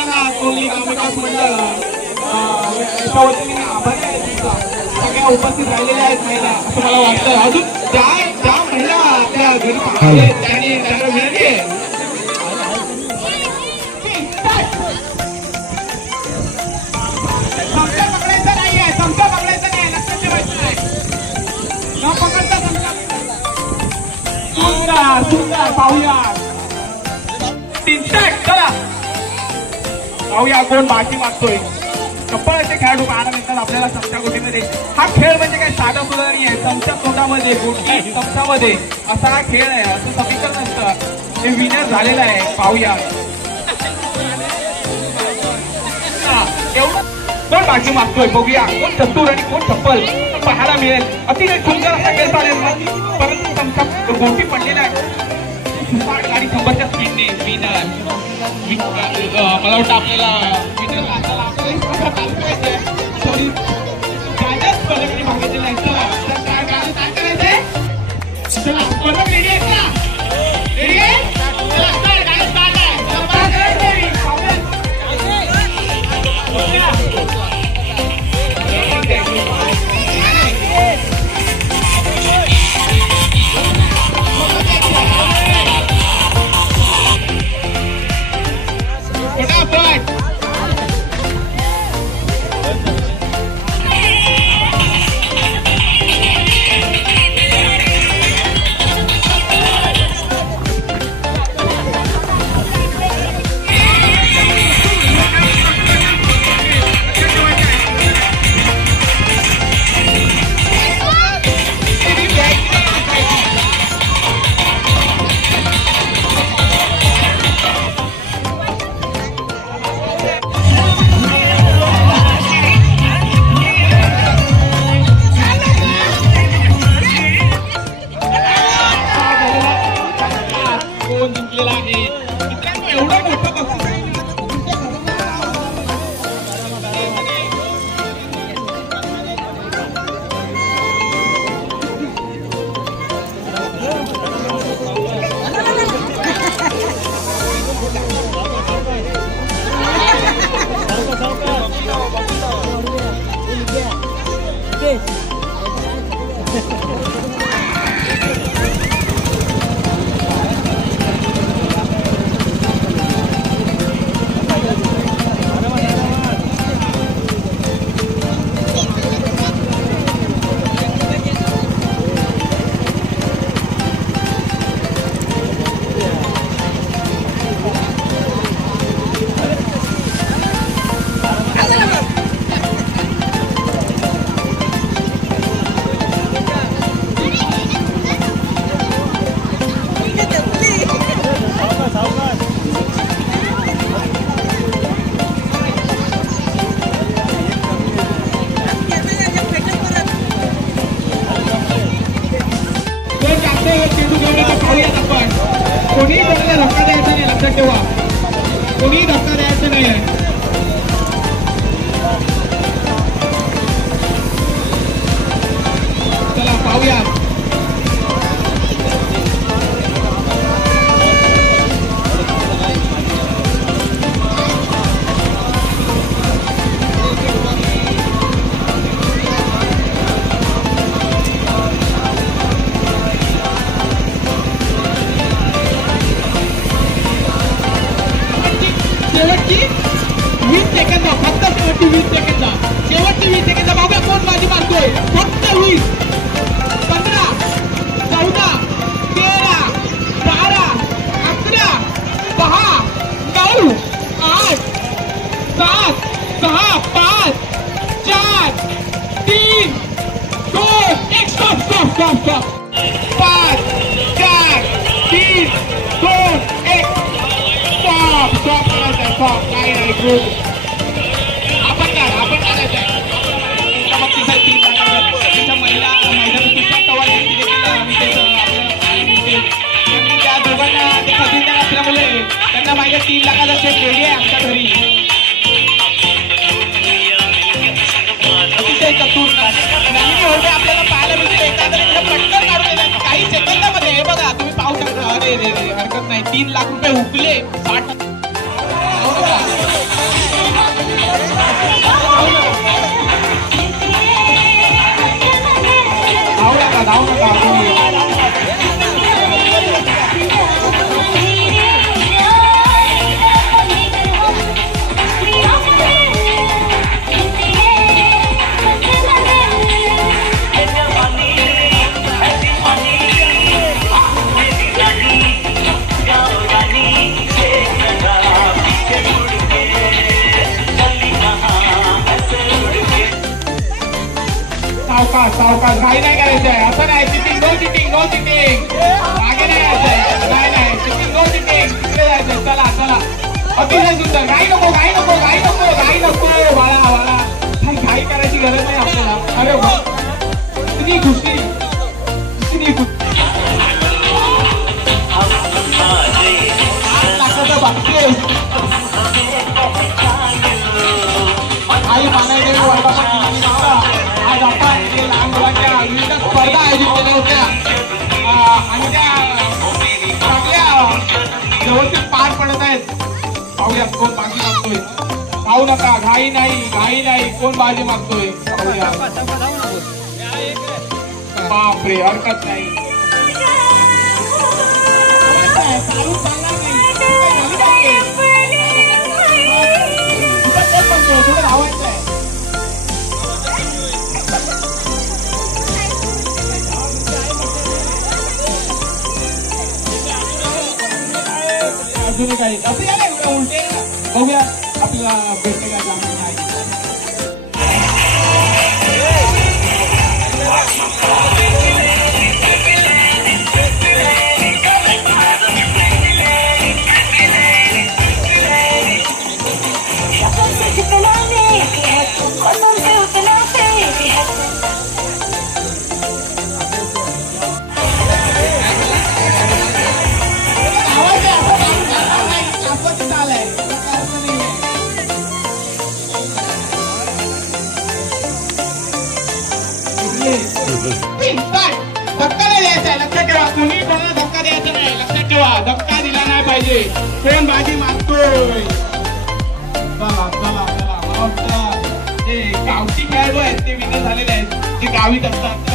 सगळ्यांना कोणी ग्रामविकास मंडळ याच्या वतीने आभारी आहे तुमचा. सगळ्या उपस्थित राहिलेल्या आहेत महिला असं मला वाटतं. अजून ज्या महिला आपल्या घरी आहेत त्यांनी त्यांना विनंती आहे चमचा पकडायचा नाहीये, चमचा पकडायचा नाही, लक्षात ठेवायचं नाही. न पकडता चमचा. सुंदर सुंदर पाहूया. चला पाहूया कोण बाकी मागतोय. कप्पळाचे खेळाडू पाहणार नंतर आपल्याला चमचा गोटीमध्ये. हा खेळ म्हणजे काही साधा सुद्धा नाही आहे. चमचा तोंडामध्ये गोटी चमचामध्ये असा हा खेळ आहे. असं समीकरण नसतं. हे विनर झालेलं आहे. पाहूया एवढं कोण बाकी मागतोय. बघूया कोण चतुर आणि कोण चप्पल पाहायला मिळेल. अतिशय सुंदर असा खेळ चालेल. परंतु चमचा गोटी पडलेला आहे गाडी खंबरच्या स्पीडने. विनर मला वाटतं आपल्याला थोडी जाजाच पलकडी मागितलेला आहे. चला काय करायचंय. चला पलक रेडी आहेत ना. रेडी आहे. चला स्टार्ट गाडी स्टार्ट आहे. कोणी कोणाला धक्का द्यायचा नाही. लक्षात ठेवा कोणी धक्का द्यायचा नाही आहे. चला पाहूया. शेवटची 20 सेकंद बघा कोण बाजी मारतोय. फक्त 20 15 14 13 12 11 10 9 8 7 6 5 4 3 2 1 stop stop stop stop. 5 4 3 2 1 stop stop करायचं. स्टॉप काय नाही. गुड. त्या दोघांना ते खजिनदार असल्यामुळे त्यांना माझ्या 3 लाखाचा चेक रेडी आहे आमच्या घरी. अतिशय चतुर नवीन होते आपल्याला पाहायला मिळते. एखाद्या पटकन काढून देतात काही सेकंदामध्ये. हे बघा तुम्ही पाहू शकता. अरे हरकत नाही. 3 लाख रुपये हुकले. 60 सावकाश घाई नाही करायचंय असं नाही cheating no cheating no cheating मागे नाही यायचंय नाही नाही चिटिंग नो चिटिंग तिकडे जायचंय चला चला अतिशय सुंदर घाई नको घाई नको घाई नको घाई नको बाळा बाळा घाई करायची गरज नाही आपल्याला अरे वा किती खुशी किती खुशी आई मानायचे आज आपण लहान मुलांच्या विविध स्पर्धा आयोजित केल्या होत्या आणि त्या चांगल्या व्यवस्थित पार पडत आहेत पाहूया कोण बाजी मागतोय पाहू नका घाई नाही कोण बाजी मागतोय पाहूया बापरे हरकत नाही थोडं धावायचं आहे अजून काही असं या नाही उलटे बघूया आपल्याला भेटते का जाणार नाही धक्का नाही द्यायचा लक्षात ठेवा कोणी कोणाला धक्का द्यायचा नाही लक्षात ठेवा धक्का दिला नाही पाहिजे कोण बाजी मागतोय चला चला चला मला वाटतं ते गावठी खेळाडू आहेत ते विनर झालेले आहेत ते गावीत असतात